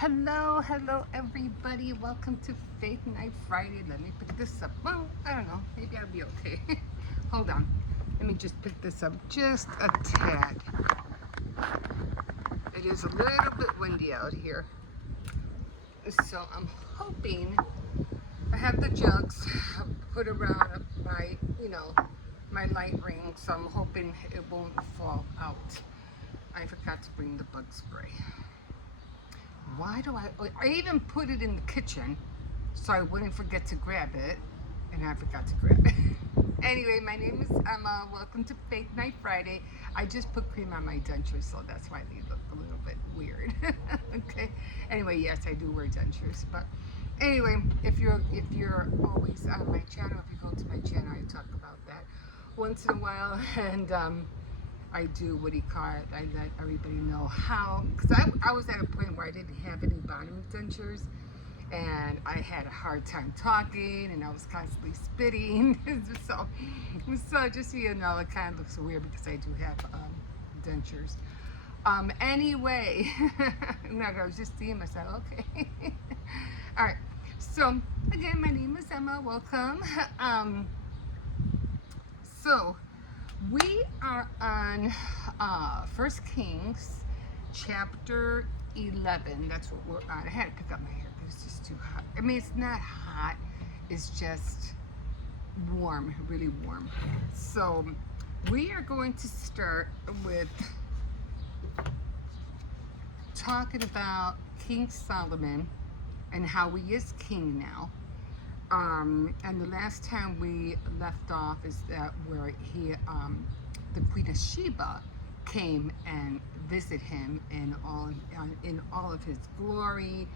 Hello, everybody. Welcome to Faith Night Friday. Let me pick this up. Well, I don't know. Maybe I'll be okay. Hold on. Let me just pick this up just a tad. It is a little bit windy out here. So I'm hoping I have the jugs put around my, my light ring. So I'm hoping it won't fall out. I forgot to bring the bug spray. Why do I even put it in the kitchen so I wouldn't forget to grab it, and I forgot to grab it. Anyway, my name is Emma. Welcome to Faith Night Friday. I just put cream on my dentures, so that's why they look a little bit weird. Okay. Anyway, yes, I do wear dentures, but anyway, if you're always on my channel, if you go to my channel, I talk about that once in a while, and I do, what do you call it, I let everybody know how, because I was at a point where I didn't have any bottom dentures, and I had a hard time talking, and I was constantly spitting, so just so you know, it kind of looks weird because I do have dentures. Anyway, no, I was just seeing myself, okay. All right, so again, my name is Emma, welcome. So, we are on 1 Kings chapter 11. That's what we're on. I had to pick up my hair because it's just too hot. I mean, it's not hot. It's just warm, really warm. So we are going to start with talking about King Solomon and how he is king now. And the last time we left off is that where he, the Queen of Sheba came and visited him in all of his glory,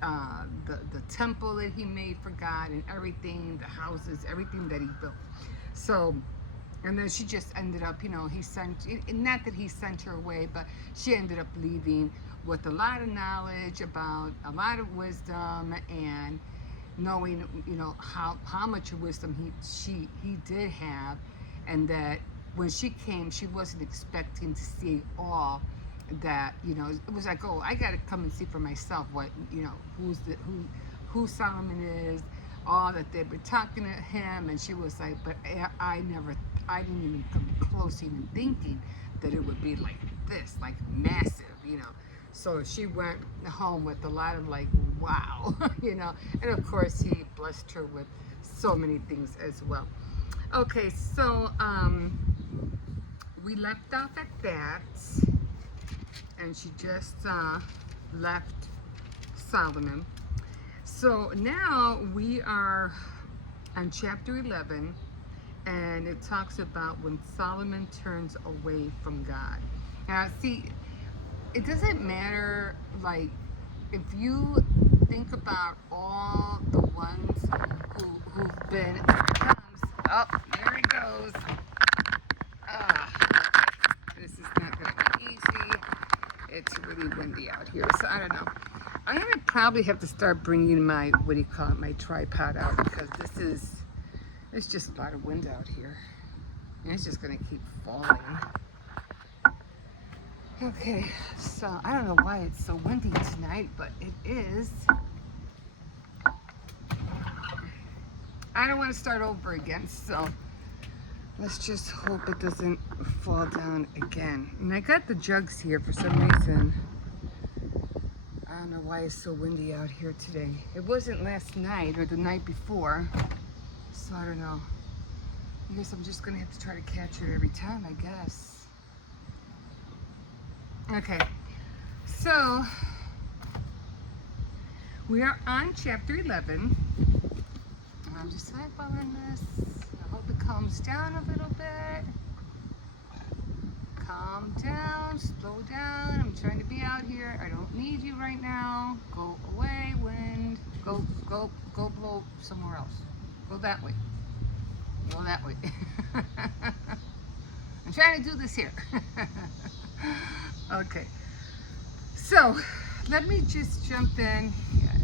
the temple that he made for God and everything, the houses, everything that he built. So, and then she just ended up, he sent, not that he sent her away, but she ended up leaving with a lot of knowledge about a lot of wisdom and knowing, how much wisdom he did have, and that when she came, she wasn't expecting to see all that, it was like, oh, I got to come and see for myself what, who Solomon is, all that they've been talking to him, and she was like, but I didn't even come close even thinking that it would be like this, like massive, So she went home with a lot of like, wow, and of course he blessed her with so many things as well. Okay, so we left off at that, and she just left Solomon. So now we are on chapter 11, and it talks about when Solomon turns away from God. Now, see, it doesn't matter, like, if you think about all the ones who've been, oh, there he goes. Okay. This is not going to be easy. It's really windy out here, so I don't know. I'm going to probably have to start bringing my, my tripod out, because it's just a lot of wind out here. And it's just going to keep falling. Okay, so I don't know why it's so windy tonight, but it is. I don't want to start over again, so let's just hope it doesn't fall down again. And I got the jugs here for some reason. I don't know why it's so windy out here today. It wasn't last night or the night before, so I don't know. I guess I'm just going to have to try to catch it every time, I guess. Okay, so we are on chapter 11. I'm just eyeballing this. I hope it calms down a little bit. Calm down, slow down. I'm trying to be out here. I don't need you right now. Go away, wind. Go blow somewhere else. Go that way. Go that way. I'm trying to do this here. Okay, so let me just jump in. Yeah,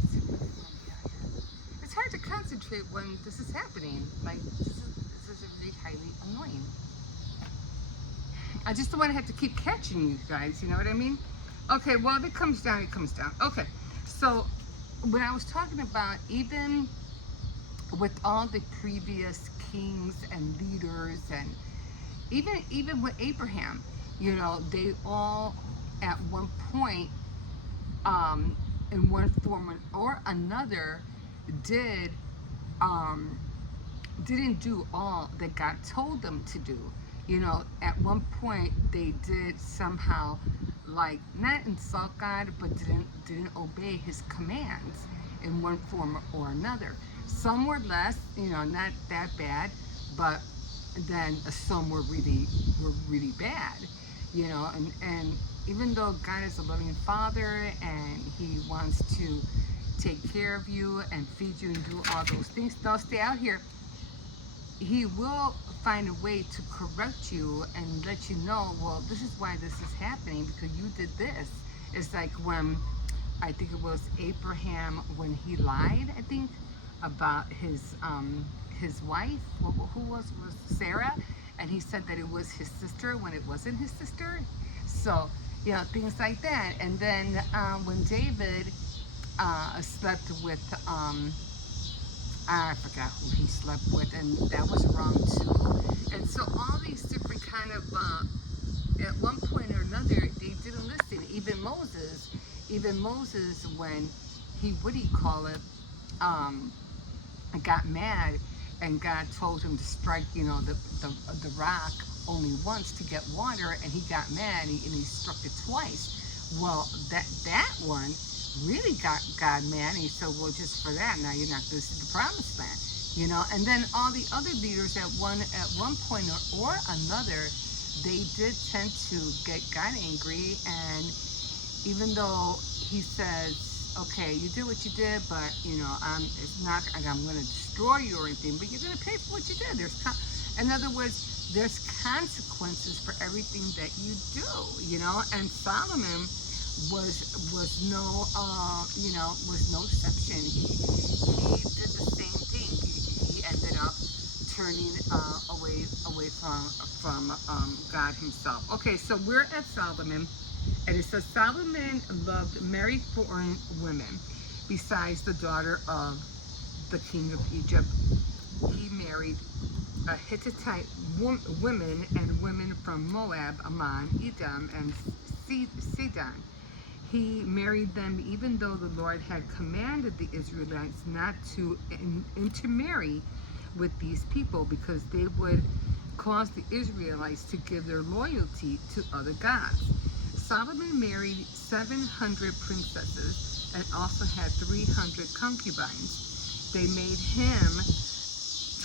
it's hard to concentrate when this is happening. Like, this is really highly annoying. I just don't want to have to keep catching you guys, you know what I mean? Okay, well, if it comes down, it comes down. Okay, So when I was talking about, even with all the previous kings and leaders, and even with Abraham, they all at one point, in one form or another, did um, didn't do all that God told them to do. At one point they did somehow, like, not insult God, but didn't obey His commands in one form or another. Some were less, not that bad, but then some were really bad. And even though God is a loving Father and He wants to take care of you and feed you and do all those things, they'll stay out here. He will find a way to correct you and let you know, well, this is why this is happening, because you did this. It's like when, I think it was Abraham, when he lied, I think, about his wife. Who was Sarah, and he said that it was his sister when it wasn't his sister. So things like that. And then when David slept with I forgot who he slept with, and that was wrong too. And so all these different kind of, at one point or another, they didn't listen. Even Moses, when he, what do you call it, got mad, and God told him to strike, the rock only once to get water, and he got mad, and he struck it twice. Well, that one really got God mad, and he said, well, just for that, now you're not going to see the promised land. And then all the other leaders at one point or another, they did tend to get God angry. And even though He says, okay, you did what you did, but it's not like I'm going to destroy you or anything, but you're going to pay for what you did. In other words, there's consequences for everything that you do. And Solomon was no exception. He did the same thing. He ended up turning away from God Himself. Okay, so we're at Solomon, and it says Solomon loved married foreign women. Besides the daughter of the king of Egypt, he married Hittite women and women from Moab, Ammon, Edom, and Sidon. He married them even though the Lord had commanded the Israelites not to intermarry with these people, because they would cause the Israelites to give their loyalty to other gods. Solomon married 700 princesses and also had 300 concubines. They made him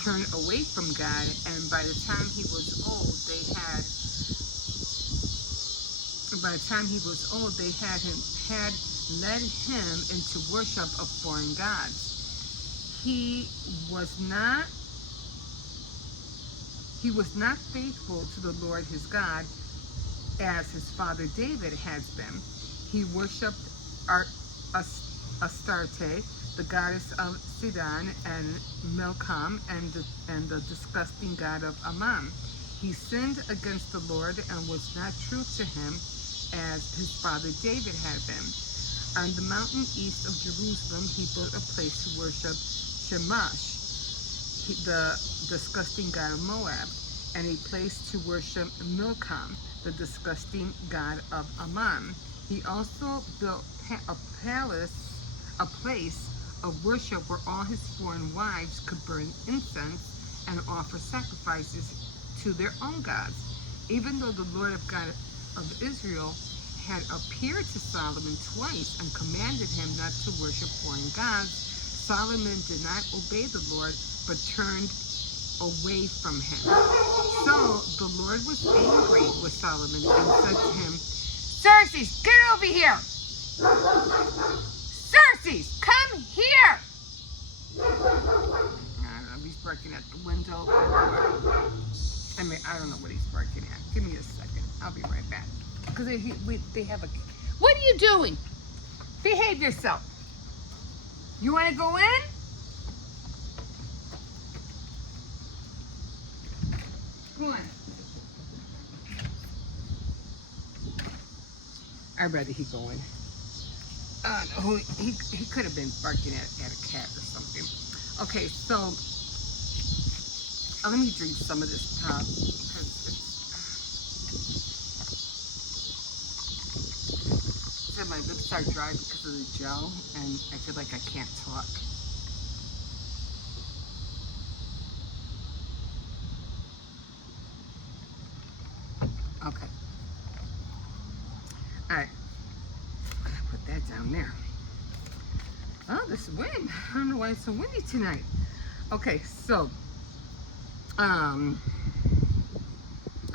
turn away from God, and by the time he was old, they had led him into worship of foreign gods. He was not faithful to the Lord his God as his father David has been. He worshipped Astarte, the goddess of Sidon, and Milcom, and the disgusting god of Ammon. He sinned against the Lord and was not true to Him as his father David had been. On the mountain east of Jerusalem, he built a place to worship Shamash, the disgusting god of Moab, and a place to worship Milcom, the disgusting god of Ammon. He also built a place of worship where all his foreign wives could burn incense and offer sacrifices to their own gods. Even though the Lord of God of Israel had appeared to Solomon twice and commanded him not to worship foreign gods, Solomon did not obey the Lord, but turned away from him. So the Lord was angry with Solomon and said to him, Xerxes, get over here! Xerxes, come here! I don't know if he's barking at the window. I don't know what he's barking at. Give me a second. I'll be right back. Because they have a... What are you doing? Behave yourself. You want to go in? Come on. I'd rather he go in. who he could have been barking at a cat or something. Okay, so let me drink some of this pop because my lips are dry because of the gel, and I feel like I can't talk. Okay. All right. Put that down there. Oh, this wind. I don't know why it's so windy tonight. Okay, so, um,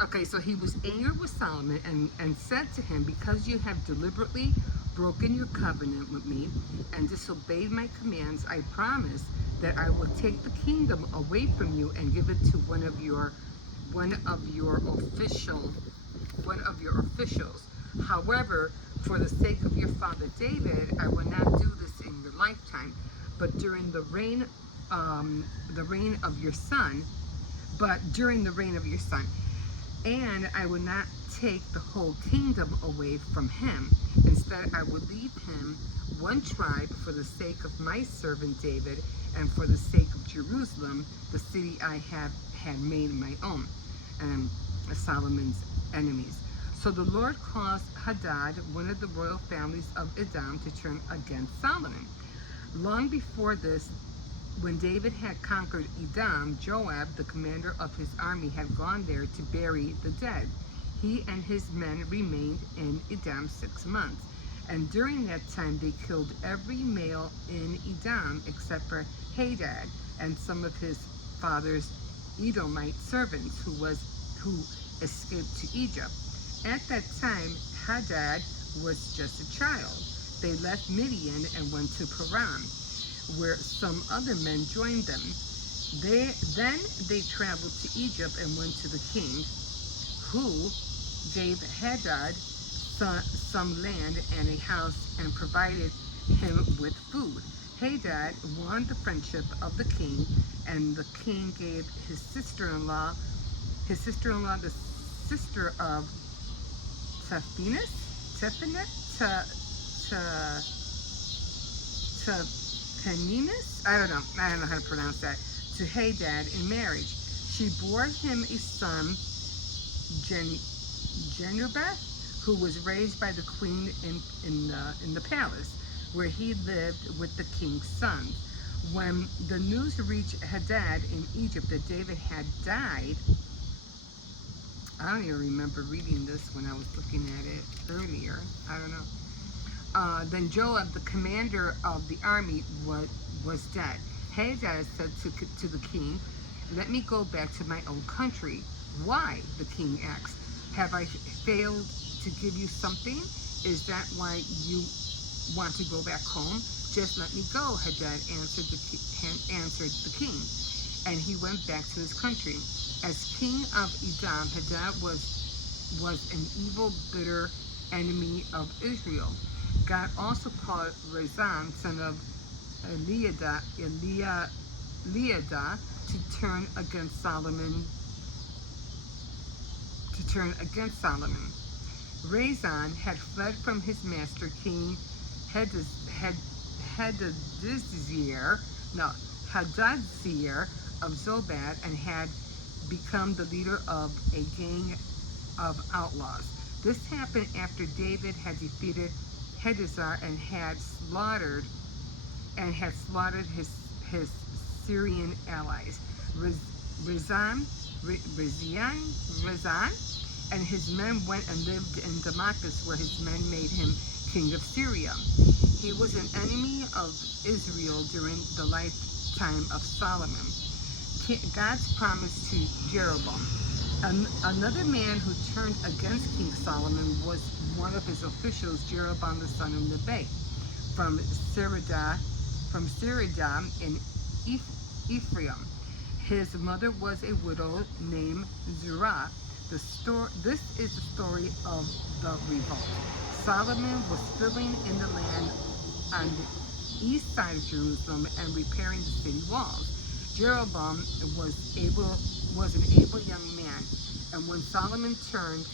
okay, so he was angry with Solomon and said to him, because you have deliberately broken your covenant with me and disobeyed my commands, I promise that I will take the kingdom away from you and give it to one of your official one of your officials. However, for the sake of your father David, I will not do this in your lifetime, but during the reign of your son. But during the reign of your son, and I will not take the whole kingdom away from him. Instead, I will leave him one tribe for the sake of my servant David and for the sake of Jerusalem, the city I have had made my own, and Solomon's enemies. So the Lord caused Hadad, one of the royal families of Edom, to turn against Solomon. Long before this, when David had conquered Edom, Joab, the commander of his army, had gone there to bury the dead. He and his men remained in Edom 6 months, and during that time they killed every male in Edom except for Hadad and some of his father's Edomite servants who escaped to Egypt. At that time, Hadad was just a child. They left Midian and went to Paran, where some other men joined them. Then they traveled to Egypt and went to the king, who gave Hadad some land and a house and provided him with food. Hadad won the friendship of the king, and the king gave his sister-in-law, the sister of Taphanes, Peninus? I don't know how to pronounce that. To Hadad in marriage. She bore him a son, Genubath, who was raised by the queen in the palace, where he lived with the king's sons. When the news reached Hadad in Egypt that David had died, I don't even remember reading this when I was looking at it earlier. I don't know. Then Joab, the commander of the army, was dead. Hadad said to the king, "Let me go back to my own country." "Why?" the king asked. "Have I failed to give you something? Is that why you want to go back home? Just let me go," Hadad answered the king. And he went back to his country. As king of Edom, Hadad was an evil, bitter enemy of Israel. God also called Rezon, son of Eliada, to turn against Solomon. Rezon had fled from his master, King Hadadzir of Zobad, and had become the leader of a gang of outlaws. This happened after David had defeated Hadassah and had slaughtered his Syrian allies. Rezan and his men went and lived in Damascus, where his men made him king of Syria. He was an enemy of Israel during the lifetime of Solomon. God's promise to Jeroboam. Another man who turned against King Solomon was one of his officials, Jeroboam the son of Nebat, from Siridah in Ephraim. His mother was a widow named Zerah. This is the story of the revolt. Solomon was filling in the land on the east side of Jerusalem and repairing the city walls. Jeroboam was an able young man, and when Solomon turned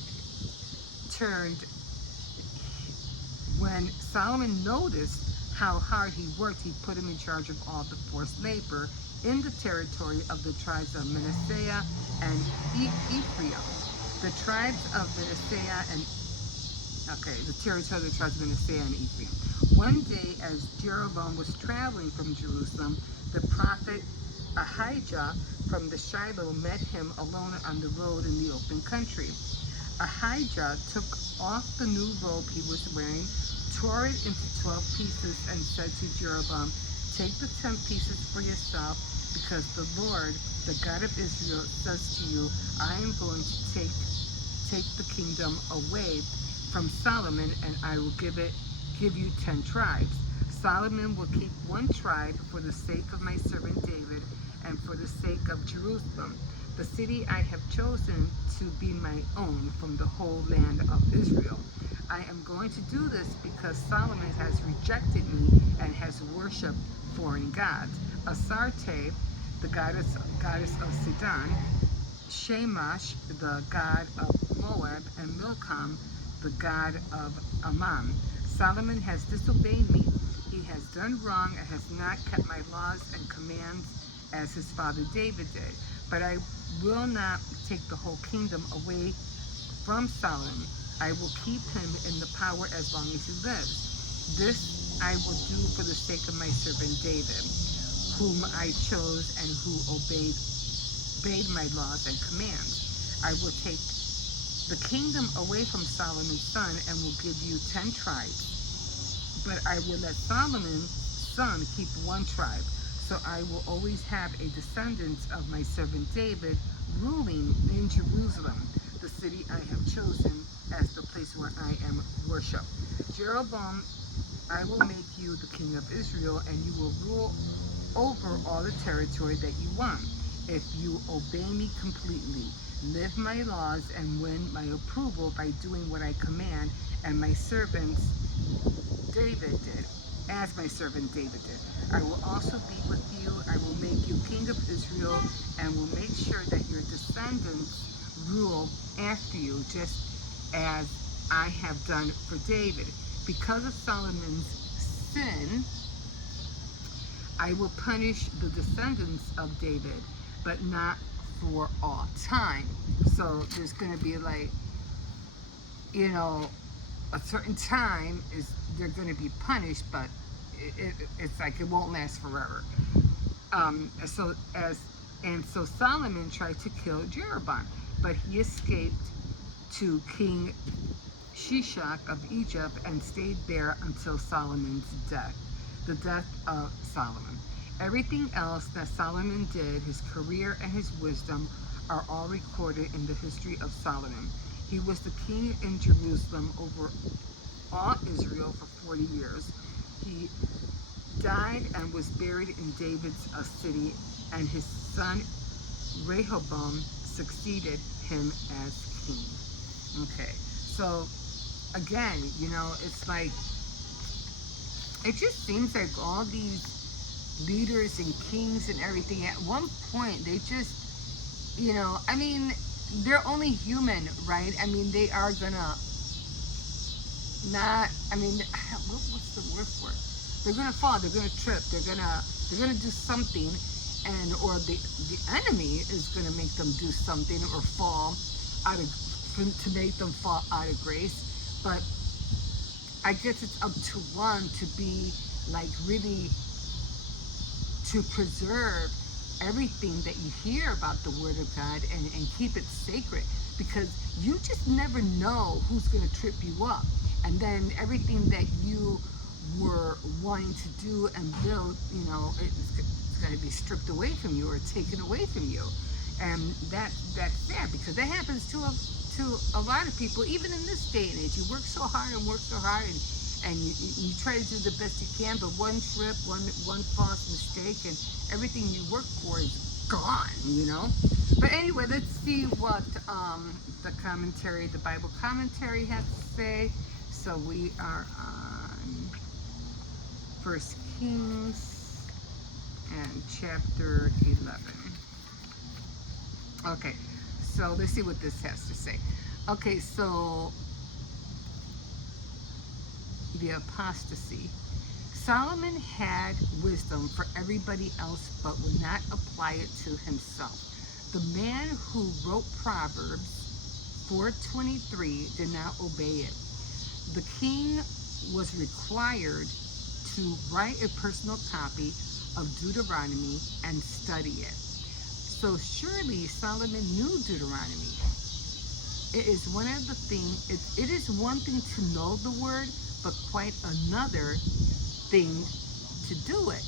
When Solomon noticed how hard he worked, he put him in charge of all the forced labor in the territory of the tribes of Manasseh and Ephraim. The tribes of Manasseh and the territory of the tribes of Manasseh and Ephraim. One day, as Jeroboam was traveling from Jerusalem, the prophet Ahijah from the Shiloh met him alone on the road in the open country. Ahijah took off the new robe he was wearing, tore it into 12 pieces, and said to Jeroboam, "Take the 10 pieces for yourself, because the Lord, the God of Israel, says to you, I am going to take the kingdom away from Solomon, and I will give you 10 tribes. Solomon will keep one tribe for the sake of my servant David and for the sake of Jerusalem, the city I have chosen to be my own from the whole land of Israel. I am going to do this because Solomon has rejected me and has worshipped foreign gods. Astarte, the goddess of Sidon, Shamash, the god of Moab, and Milcom, the god of Ammon. Solomon has disobeyed me. He has done wrong and has not kept my laws and commands as his father David did. But I will not take the whole kingdom away from Solomon. I will keep him in the power as long as he lives. This I will do for the sake of my servant David, whom I chose and who obeyed my laws and commands. I will take the kingdom away from Solomon's son and will give you 10 tribes. But I will let Solomon's son keep one tribe. So I will always have a descendant of my servant David ruling in Jerusalem, the city I have chosen as the place where I am worshipped. Jeroboam, I will make you the king of Israel, and you will rule over all the territory that you want. If you obey me completely, live my laws, and win my approval by doing what I command, and my servants David did, as my servant David did. I will also be with you. I will make you king of Israel, and will make sure that your descendants rule after you, just as I have done for David. Because of Solomon's sin, I will punish the descendants of David, but not for all time. So there's going to be like, a certain time is they're going to be punished, but it's like it won't last forever. So Solomon tried to kill Jeroboam, but he escaped to King Shishak of Egypt and stayed there until Solomon's death, the death of Solomon. Everything else that Solomon did, his career and his wisdom, are all recorded in the history of Solomon. He was the king in Jerusalem over all Israel for 40 years. He died and was buried in David's city, and his son Rehoboam succeeded him as king. Okay, so again, it's like, it just seems like all these leaders and kings and everything, at one point, they just, I mean, they're only human, right? I mean, they are gonna not, I mean, what's the word for it? They're gonna fall, they're gonna trip, they're gonna do something, or the enemy is gonna make them do something or fall to make them fall out of grace. But I guess it's up to one to be like really to preserve everything that you hear about the Word of God and keep it sacred, because you just never know who's going to trip you up, and then everything that you were wanting to do and build, it's going to be stripped away from you or taken away from you. And that's sad, because that happens to a lot of people, even in this day and age. You work so hard and you try to do the best you can, but one trip, one false mistake, and everything you work for is gone, But anyway, let's see what the Bible commentary has to say. So we are on 1 Kings and chapter 11. Okay, so let's see what this has to say. Okay, so the apostasy. Solomon had wisdom for everybody else but would not apply it to himself. The man who wrote Proverbs 4:23 did not obey it. The king was required to write a personal copy of Deuteronomy and study it. So surely Solomon knew Deuteronomy. It is one of the things. It is one thing to know the word, but quite another thing to do it.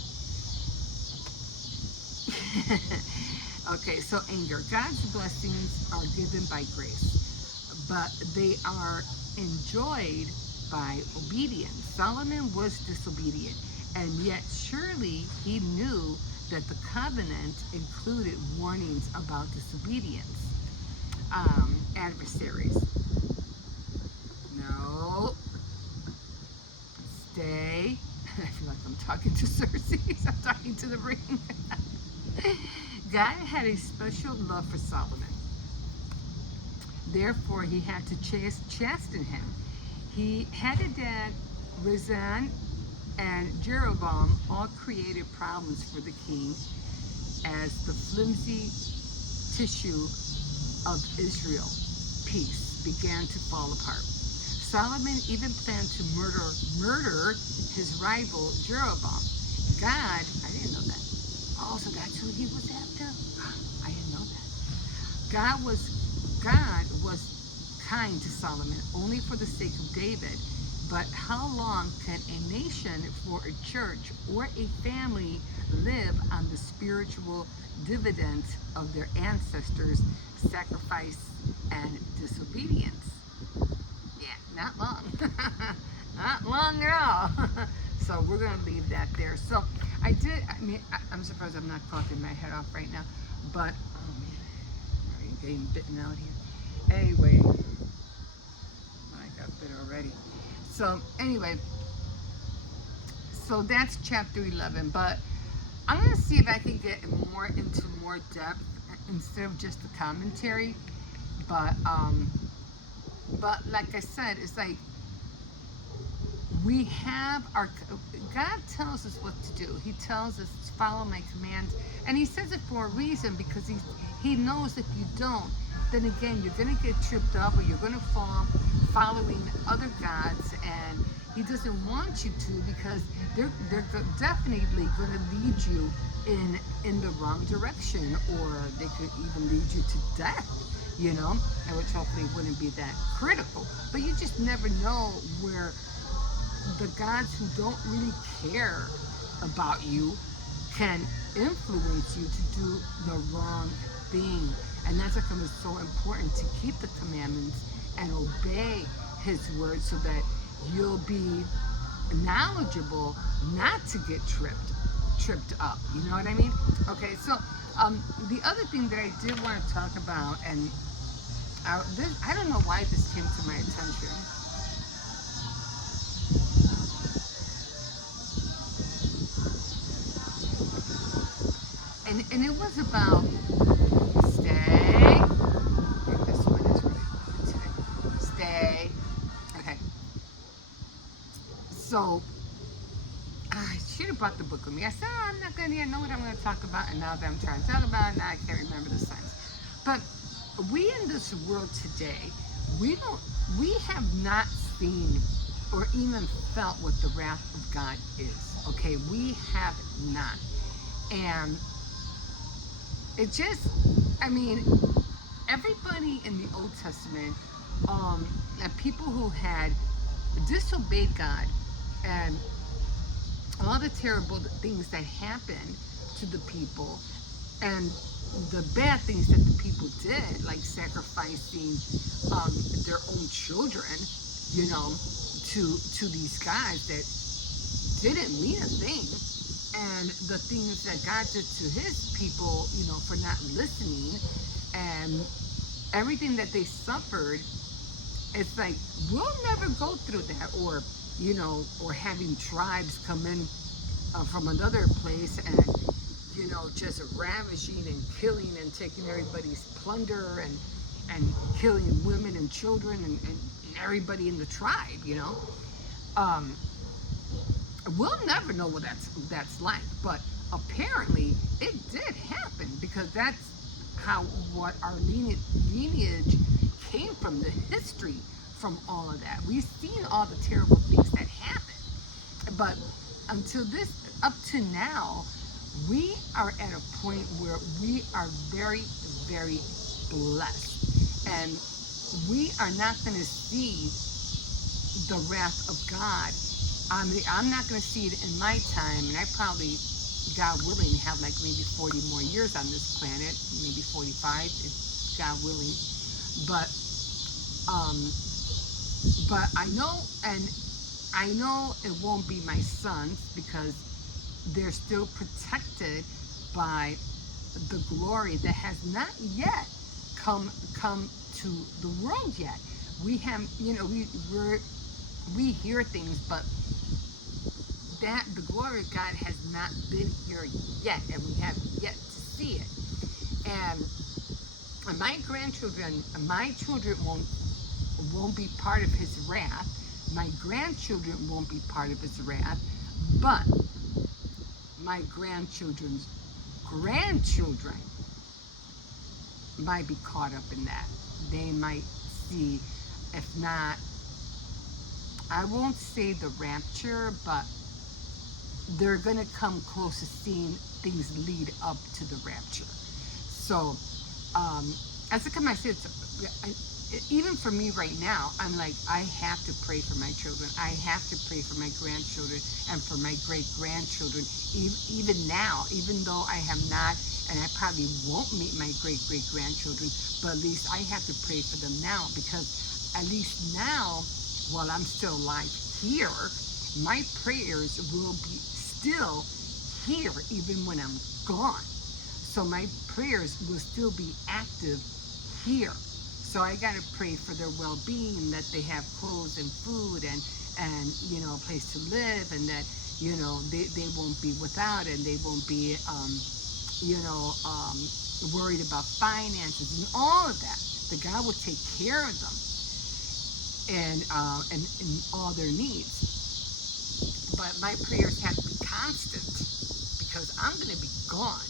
Okay, so anger. God's blessings are given by grace, but they are enjoyed by obedience. Solomon was disobedient, and yet surely he knew that the covenant included warnings about disobedience. Adversaries. No. Stay. I feel like I'm talking to Cersei. I'm talking to the ring. God had a special love for Solomon. Therefore, he had to chasten him. He had a dad, Rezan, and Jeroboam all created problems for the king as the flimsy tissue of Israel peace began to fall apart. Solomon even planned to murder his rival Jeroboam. God, I didn't know that. Oh, so that's who he was after? I didn't know that. God was kind to Solomon only for the sake of David. But how long can a nation or a church or a family live on the spiritual dividend of their ancestors' sacrifice and disobedience? Yeah, not long. Not long at all. So we're going to leave that there. So I'm surprised I'm not coughing my head off right now. But, oh man, are you getting bitten out here? Anyway, I got bit already. So anyway, so that's chapter 11. But I'm going to see if I can get into more depth instead of just the commentary. But like I said, it's like we have God tells us what to do. He tells us to follow my commands, and he says it for a reason, because he knows if you don't, then again you're going to get tripped up or you're going to fall following other gods, and he doesn't want you to, because they're definitely going to lead you in the wrong direction, or they could even lead you to death, and which hopefully wouldn't be that critical. But you just never know where the gods who don't really care about you can influence you to do the wrong thing. And that's why it's so important to keep the commandments and obey his word, so that you'll be knowledgeable not to get tripped up. You know what I mean? Okay, so the other thing that I did want to talk about, and I don't know why this came to my attention. And it was about stay. I think this one is really today. Stay. Okay. So I should have brought the book with me. I said, I'm not going to know what I'm going to talk about, and now that I'm trying to talk about it, now I can't remember the signs. But we in this world today, we have not seen or even felt what the wrath of God is. Okay, we have not. And it just, everybody in the Old Testament, and people who had disobeyed God, and all the terrible things that happened to the people, and the bad things that the people did, like sacrificing their own children, to these guys that didn't mean a thing, and the things that God did to his people, for not listening, and everything that they suffered. It's like, we'll never go through that, or having tribes come in from another place and just ravaging and killing and taking everybody's plunder, and killing women and children and everybody in the tribe, Um, we'll never know what that's like, but apparently it did happen because that's how what our lineage came from, the history from all of that. We've seen all the terrible things that happened, but until this, up to now, we are at a point where we are very, very blessed, and we are not going to see the wrath of God. I mean, I'm not going to see it in my time, and I probably, God willing, have like maybe 40 more years on this planet, maybe 45, if God willing. But, um, but I know it won't be my sons because they're still protected by the glory that has not yet come to the world yet. We have, we hear things, but that the glory of God has not been here yet, and we have yet to see it. And my grandchildren, my children won't be part of His wrath. My grandchildren won't be part of His wrath, but my grandchildren's grandchildren might be caught up in that. They might see, if not, I won't say the rapture, but they're going to come close to seeing things lead up to the rapture. So, as I said, even for me right now, I'm like, I have to pray for my children. I have to pray for my grandchildren and for my great grandchildren. Even now, even though I have not, and I probably won't meet my great great grandchildren, but at least I have to pray for them now, because at least now, while I'm still alive here, my prayers will be still here even when I'm gone. So my prayers will still be active here. So I got to pray for their well-being, that they have clothes and food and a place to live, and that they won't be without, and they won't be you know um, worried about finances and all of that. That God will take care of them and all their needs. But my prayers have to be constant because I'm going to be gone.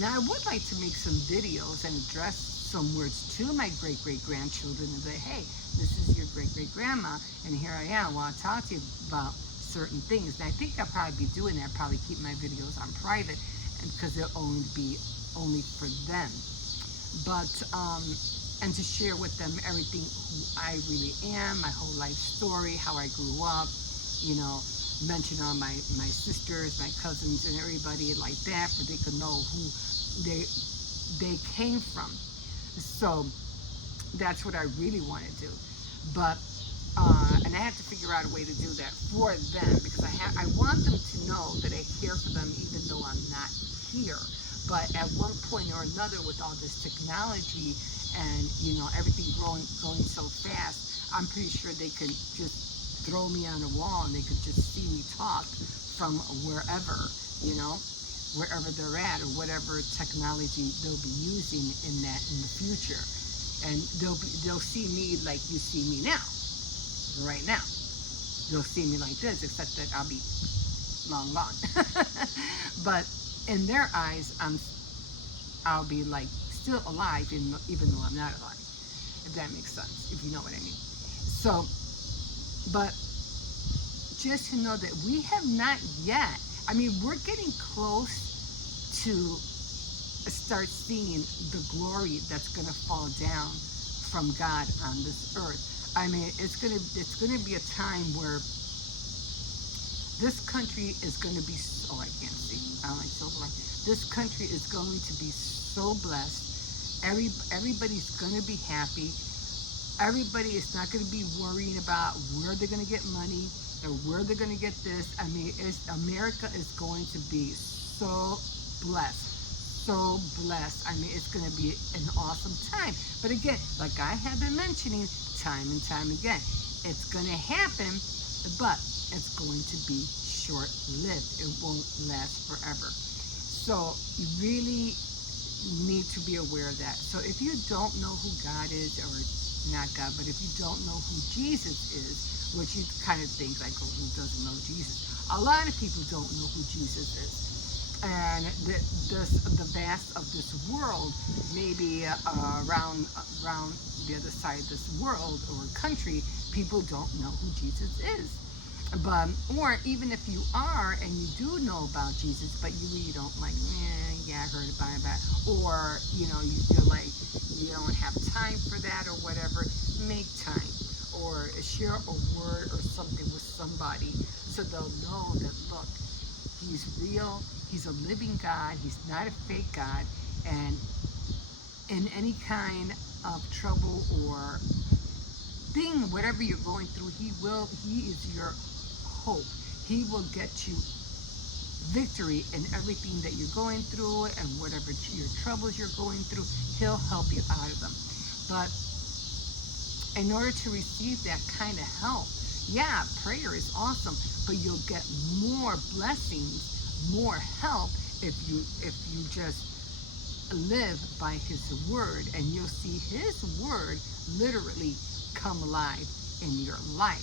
Now, I would like to make some videos and address some words to my great great grandchildren and say, hey, this is your great great grandma, and here I am. Well, I'll talk to you about certain things. And I think I'll probably be doing that, probably keep my videos on private, and because they'll only be only for them. But, and to share with them everything who I really am, my whole life story, how I grew up, mention all my sisters, my cousins, and everybody like that, for they could know who they came from. So that's what I really want to do. But and I have to figure out a way to do that for them, because I want them to know that I care for them even though I'm not here. But at one point or another, with all this technology and everything going so fast, I'm pretty sure they could just throw me on a wall and they could just see me talk from wherever, wherever they're at, or whatever technology they'll be using in the future. And they'll see me like you see me now, right now. They'll see me like this, except that I'll be long gone. But in their eyes, I'll be like still alive, even though I'm not alive. If that makes sense, if you know what I mean. So, but just to know that we have not yet. I mean, we're getting close to start seeing the glory that's going to fall down from God on this earth. I mean, it's gonna be a time where this country is going to be. Oh, I can't see. I'm like so blind. This country is going to be so blessed. Everybody's going to be happy. Everybody is not going to be worrying about where they're going to get money or where they're going to get this. I mean, America is going to be so blessed. So blessed. I mean, it's going to be an awesome time. But again, like I have been mentioning time and time again, it's going to happen, but it's going to be short-lived. It won't last forever. So you really need to be aware of that. So if you don't know who God is, or not God. But if you don't know who Jesus is, which you kind of think like, oh, who doesn't know Jesus? A lot of people don't know who Jesus is. And the vast of this world, maybe around the other side of this world or country, people don't know who Jesus is. But or even if you are and you do know about Jesus, but you really don't like, yeah, I heard about it, or you feel like you don't have time for that or whatever, make time or share a word or something with somebody so they'll know that look, he's real, he's a living God, he's not a fake God, and in any kind of trouble or thing, whatever you're going through, he is your hope. He will get you victory in everything that you're going through and whatever your troubles you're going through, he'll help you out of them. But in order to receive that kind of help, yeah, prayer is awesome, but you'll get more blessings, more help if you just live by his word, and you'll see his word literally come alive in your life.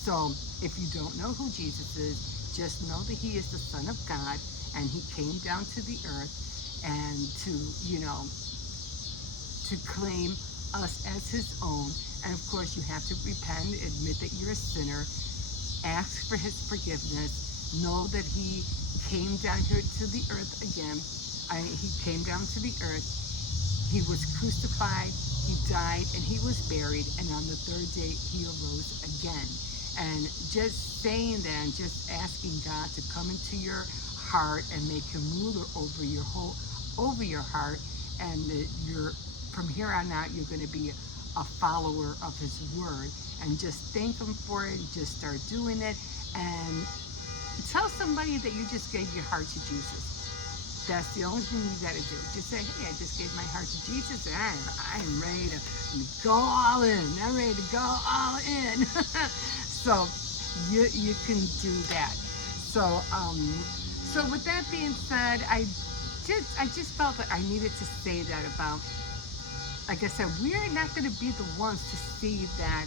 So if you don't know who Jesus is, just know that he is the Son of God, and he came down to the earth and to claim us as his own. And of course, you have to repent, admit that you're a sinner, ask for his forgiveness, know that he came down here to the earth again. He came down to the earth, he was crucified, he died, and he was buried, and on the third day he arose again. And just saying that and just asking God to come into your heart and make him ruler over your heart, and that you're from here on out you're going to be a follower of his word, and just thank him for it, and just start doing it, and tell somebody that you just gave your heart to Jesus. That's the only thing you got to do. Just say, hey, I just gave my heart to Jesus, and I'm ready to go all in. I'm ready to go all in. So you can do that. So with that being said, I just felt that I needed to say that about, like I said, we're not going to be the ones to see that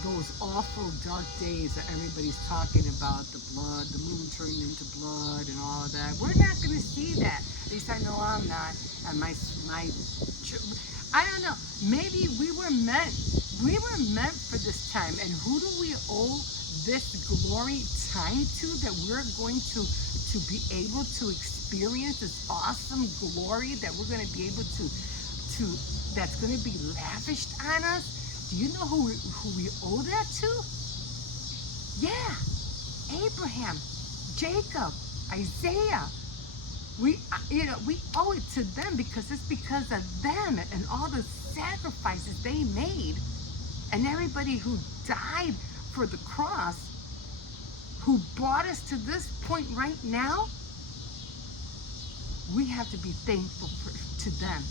those awful dark days that everybody's talking about, the blood, the moon turning into blood and all of that. We're not going to see that. At least I know I'm not. And I don't know. Maybe we were meant for this time. And who do we owe this glory time to, that we're going to be able to experience this awesome glory that we're going to be able to that's going to be lavished on us? Do you know who we owe that to? Yeah, Abraham, Jacob, Isaiah. We owe it to them, because it's because of them and all the sacrifices they made, and everybody who died for the cross, who brought us to this point right now. We have to be thankful to them,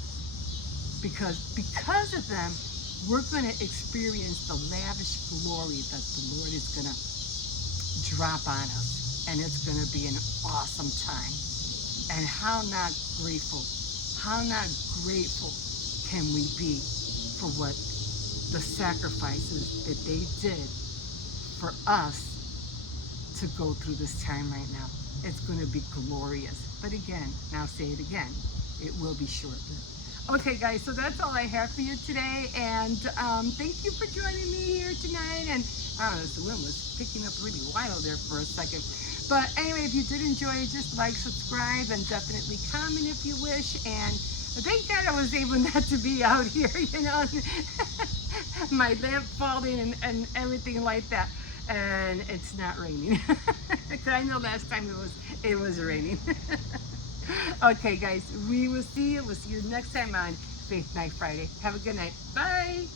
because of them, we're going to experience the lavish glory that the Lord is going to drop on us. And it's going to be an awesome time. And how not grateful can we be for what the sacrifices that they did for us to go through this time right now. It's going to be glorious. But again, now say it again, it will be short-lived. Okay, guys, so that's all I have for you today, and thank you for joining me here tonight. And I don't know, the wind was picking up really wild there for a second. But anyway, if you did enjoy it, just like, subscribe, and definitely comment if you wish. And thank God I was able not to be out here, my lamp falling and everything like that. And it's not raining. Because I know last time it was raining. Okay, guys, we will see you. We'll see you next time on Faith Night Friday. Have a good night. Bye.